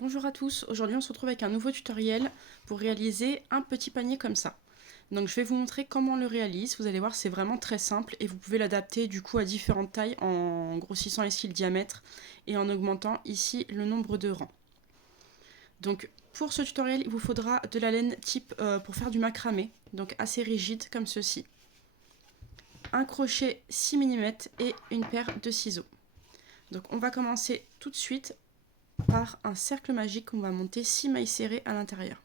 Bonjour à tous, aujourd'hui on se retrouve avec un nouveau tutoriel pour réaliser un petit panier comme ça. Donc je vais vous montrer comment on le réalise, vous allez voir c'est vraiment très simple et vous pouvez l'adapter du coup à différentes tailles en grossissant ici le diamètre et en augmentant ici le nombre de rangs. Donc pour ce tutoriel il vous faudra de la laine type pour faire du macramé, donc assez rigide comme ceci, un crochet 6 mm et une paire de ciseaux. Donc on va commencer tout de suite par un cercle magique qu'on va monter 6 mailles serrées à l'intérieur.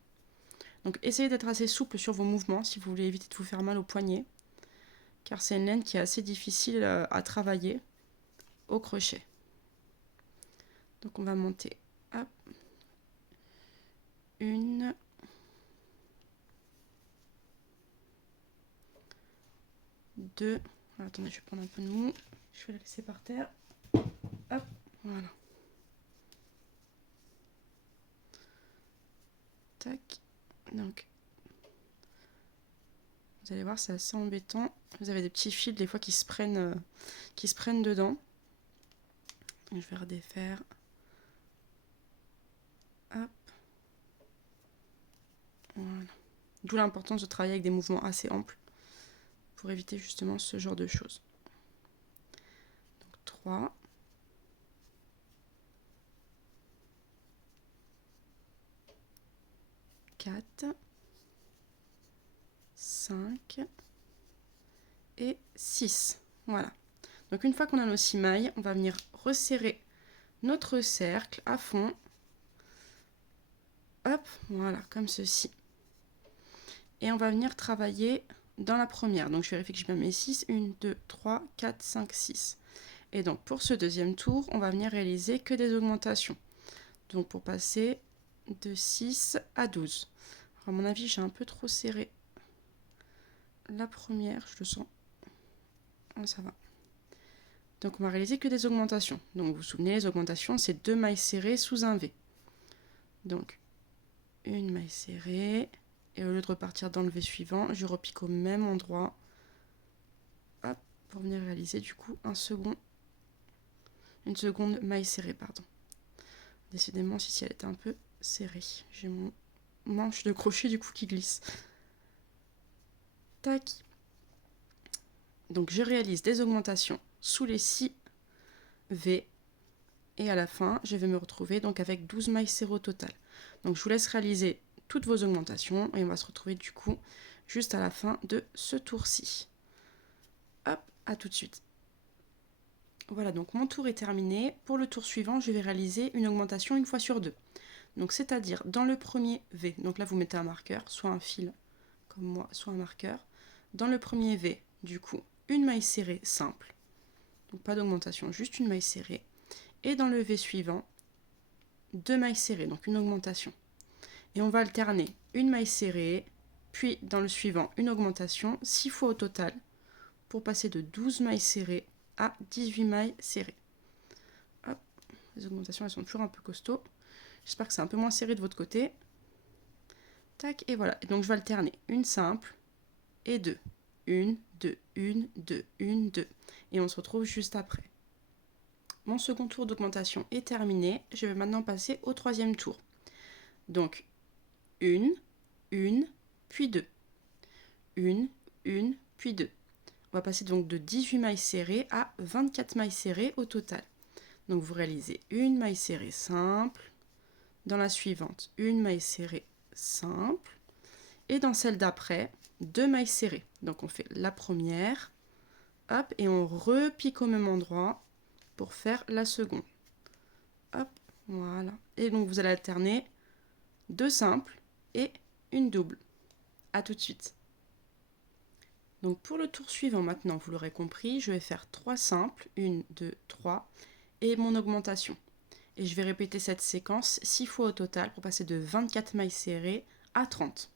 Donc essayez d'être assez souple sur vos mouvements si vous voulez éviter de vous faire mal au poignet, car c'est une laine qui est assez difficile à travailler au crochet. Donc on va monter hop, une, deux, alors, attendez je vais prendre un peu de mou, je vais la laisser par terre, hop, voilà. Tac, donc vous allez voir c'est assez embêtant, vous avez des petits fils des fois qui se prennent dedans. Donc, je vais redéfaire, hop, voilà. D'où l'importance de travailler avec des mouvements assez amples pour éviter justement ce genre de choses. Donc 3, 4, 5 et 6. Voilà. Donc une fois qu'on a nos 6 mailles, on va venir resserrer notre cercle à fond. Hop, voilà, comme ceci. Et on va venir travailler dans la première. Donc je vérifie que j'ai bien mes 6. 1, 2, 3, 4, 5, 6. Et donc pour ce deuxième tour, on va venir réaliser que des augmentations. Donc pour passer de 6 à 12. Alors, à mon avis, j'ai un peu trop serré la première, je le sens. Oh, ça va. Donc on va réaliser que des augmentations. Donc vous vous souvenez, les augmentations, c'est 2 mailles serrées sous un V. Donc une maille serrée. Et au lieu de repartir dans le V suivant, je repique au même endroit. Hop, pour venir réaliser du coup une seconde maille serrée, pardon. Décidément, si elle était un peu serrée. J'ai mon manche de crochet du coup qui glisse. Tac. Donc je réalise des augmentations sous les 6 V. Et à la fin, je vais me retrouver donc avec 12 mailles serrées au total. Donc je vous laisse réaliser toutes vos augmentations et on va se retrouver du coup juste à la fin de ce tour-ci. Hop, à tout de suite. Voilà, donc mon tour est terminé. Pour le tour suivant, je vais réaliser une augmentation une fois sur deux. Donc c'est-à-dire dans le premier V, donc là vous mettez un marqueur, soit un fil comme moi, soit un marqueur. Dans le premier V, du coup, une maille serrée simple. Donc pas d'augmentation, juste une maille serrée. Et dans le V suivant, 2 mailles serrées, donc une augmentation. Et on va alterner une maille serrée, puis dans le suivant une augmentation, 6 fois au total, pour passer de 12 mailles serrées à 18 mailles serrées. Hop, les augmentations elles sont toujours un peu costauds. J'espère que c'est un peu moins serré de votre côté. Tac, et voilà. Et donc je vais alterner une simple et deux. Une, deux, une, deux, une, deux. Et on se retrouve juste après. Mon second tour d'augmentation est terminé. Je vais maintenant passer au troisième tour. Donc une, puis deux. Une, puis deux. On va passer donc de 18 mailles serrées à 24 mailles serrées au total. Donc vous réalisez une maille serrée simple, dans la suivante une maille serrée simple, et dans celle d'après, 2 mailles serrées. Donc on fait la première, hop, et on repique au même endroit pour faire la seconde. Hop, voilà. Et donc vous allez alterner 2 simples et une double. A tout de suite. Donc pour le tour suivant maintenant, vous l'aurez compris, je vais faire 3 simples, 1, 2, 3, et mon augmentation. Et je vais répéter cette séquence 6 fois au total pour passer de 24 mailles serrées à 30.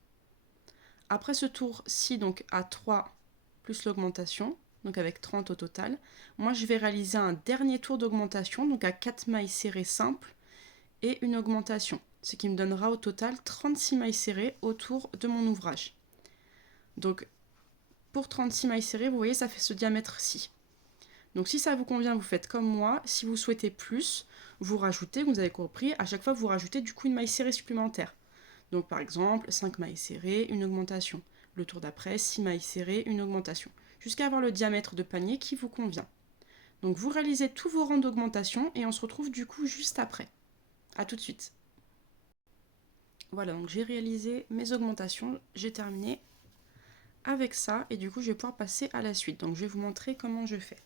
Après ce tour-ci, donc à 3 plus l'augmentation, donc avec 30 au total, moi je vais réaliser un dernier tour d'augmentation, donc à 4 mailles serrées simples et une augmentation, ce qui me donnera au total 36 mailles serrées autour de mon ouvrage. Donc pour 36 mailles serrées, vous voyez, ça fait ce diamètre-ci. Donc si ça vous convient, vous faites comme moi. Si vous souhaitez plus, vous rajoutez, vous avez compris, à chaque fois vous rajoutez du coup une maille serrée supplémentaire. Donc par exemple, 5 mailles serrées, une augmentation. Le tour d'après, 6 mailles serrées, une augmentation. Jusqu'à avoir le diamètre de panier qui vous convient. Donc vous réalisez tous vos rangs d'augmentation et on se retrouve du coup juste après. A tout de suite. Voilà, donc j'ai réalisé mes augmentations, j'ai terminé avec ça et du coup je vais pouvoir passer à la suite. Donc je vais vous montrer comment je fais.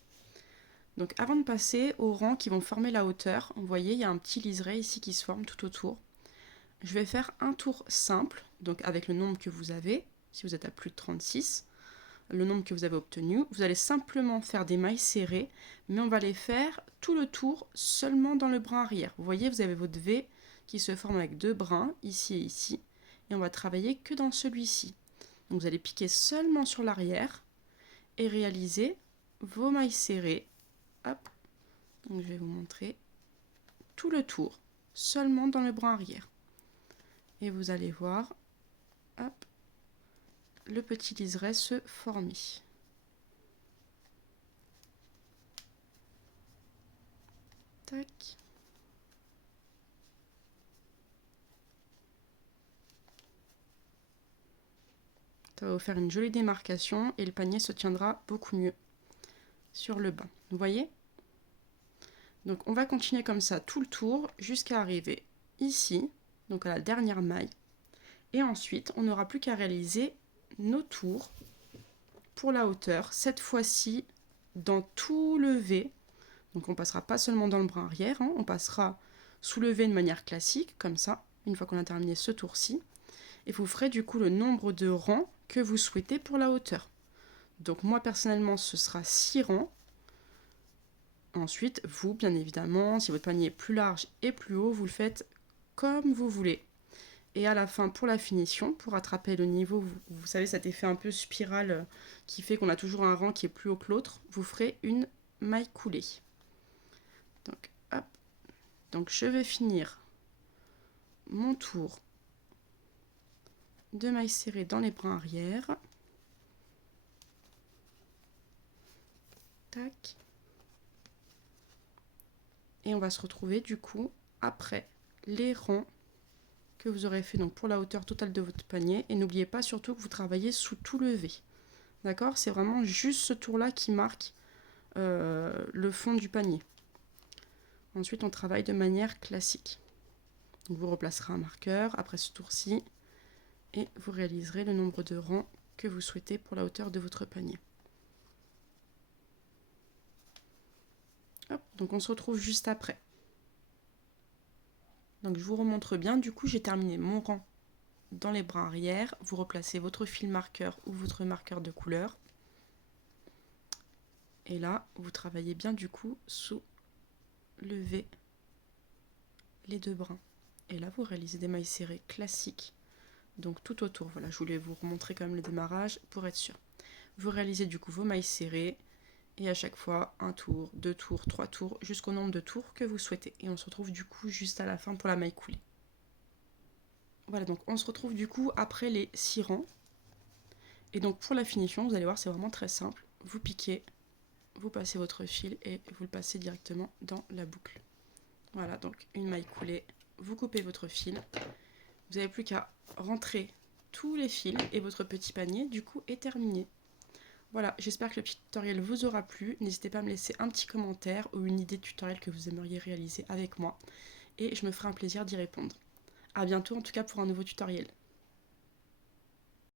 Donc avant de passer aux rangs qui vont former la hauteur, vous voyez il y a un petit liseré ici qui se forme tout autour. Je vais faire un tour simple, donc avec le nombre que vous avez, si vous êtes à plus de 36, le nombre que vous avez obtenu. Vous allez simplement faire des mailles serrées, mais on va les faire tout le tour seulement dans le brin arrière. Vous voyez, vous avez votre V qui se forme avec deux brins, ici et ici, et on va travailler que dans celui-ci. Donc vous allez piquer seulement sur l'arrière et réaliser vos mailles serrées. Hop, donc je vais vous montrer tout le tour, seulement dans le brin arrière. Et vous allez voir, hop, le petit liseré se former. Tac. Ça va vous faire une jolie démarcation et le panier se tiendra beaucoup mieux sur le bas. Vous voyez? Donc on va continuer comme ça tout le tour jusqu'à arriver ici, donc à la dernière maille. Et ensuite, on n'aura plus qu'à réaliser nos tours pour la hauteur, cette fois-ci dans tout le V. Donc on passera pas seulement dans le brin arrière, hein, on passera sous le V de manière classique, comme ça, une fois qu'on a terminé ce tour-ci. Et vous ferez du coup le nombre de rangs que vous souhaitez pour la hauteur. Donc moi personnellement ce sera 6 rangs. Ensuite, vous, bien évidemment, si votre panier est plus large et plus haut, vous le faites comme vous voulez. Et à la fin, pour la finition, pour attraper le niveau, vous savez cet effet un peu spirale qui fait qu'on a toujours un rang qui est plus haut que l'autre, vous ferez une maille coulée. Donc, hop. Donc je vais finir mon tour de mailles serrées dans les brins arrière. Tac. Et on va se retrouver du coup après les rangs que vous aurez fait donc pour la hauteur totale de votre panier. Et n'oubliez pas surtout que vous travaillez sous tout le V. D'accord? C'est vraiment juste ce tour-là qui marque le fond du panier. Ensuite, on travaille de manière classique. Donc, vous replacerez un marqueur après ce tour-ci et vous réaliserez le nombre de rangs que vous souhaitez pour la hauteur de votre panier. Hop, donc on se retrouve juste après. Donc je vous remontre bien, du coup j'ai terminé mon rang dans les brins arrière. Vous replacez votre fil marqueur ou votre marqueur de couleur. Et là, vous travaillez bien du coup sous le V, les deux brins. Et là, vous réalisez des mailles serrées classiques. Donc tout autour, voilà, je voulais vous remontrer quand même le démarrage pour être sûr. Vous réalisez du coup vos mailles serrées et à chaque fois un tour, 2 tours, 3 tours, jusqu'au nombre de tours que vous souhaitez. Et on se retrouve du coup juste à la fin pour la maille coulée. Voilà, donc on se retrouve du coup après les 6 rangs. Et donc pour la finition, vous allez voir, c'est vraiment très simple. Vous piquez, vous passez votre fil et vous le passez directement dans la boucle. Voilà, donc une maille coulée, vous coupez votre fil. Vous n'avez plus qu'à rentrer tous les fils et votre petit panier du coup est terminé. Voilà, j'espère que le petit tutoriel vous aura plu. N'hésitez pas à me laisser un petit commentaire ou une idée de tutoriel que vous aimeriez réaliser avec moi et je me ferai un plaisir d'y répondre. A bientôt en tout cas pour un nouveau tutoriel.